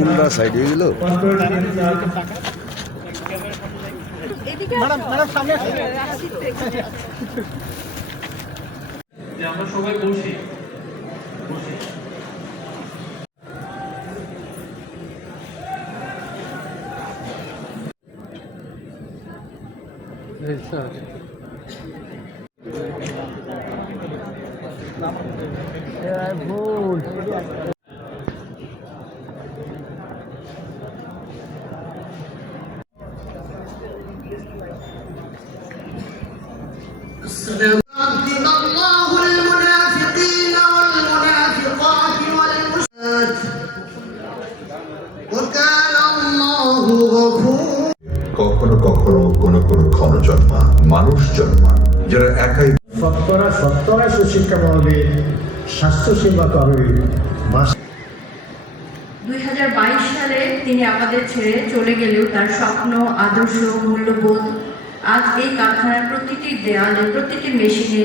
উল্টা সাইড হয়ে গেল। আমরা সবাই বসি কখনো কখনো কোনো কোনো ক্ষণ জন্মান মানুষ জন্মান যারা একাই শতকরা সুশিক্ষা মহলে স্বাস্থ্যসেবা করে। 2022 সালে তিনি আমাদের ছেড়ে চলে গেলেও তার স্বপ্ন, আদর্শ, মূল্যবোধ আজ এই কারখানার প্রতিটি দেয়ালে, প্রতিটি মেশিনে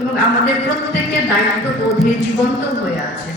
এবং আমাদের প্রত্যেকের দায়িত্ববোধে জীবন্ত হয়ে আছে।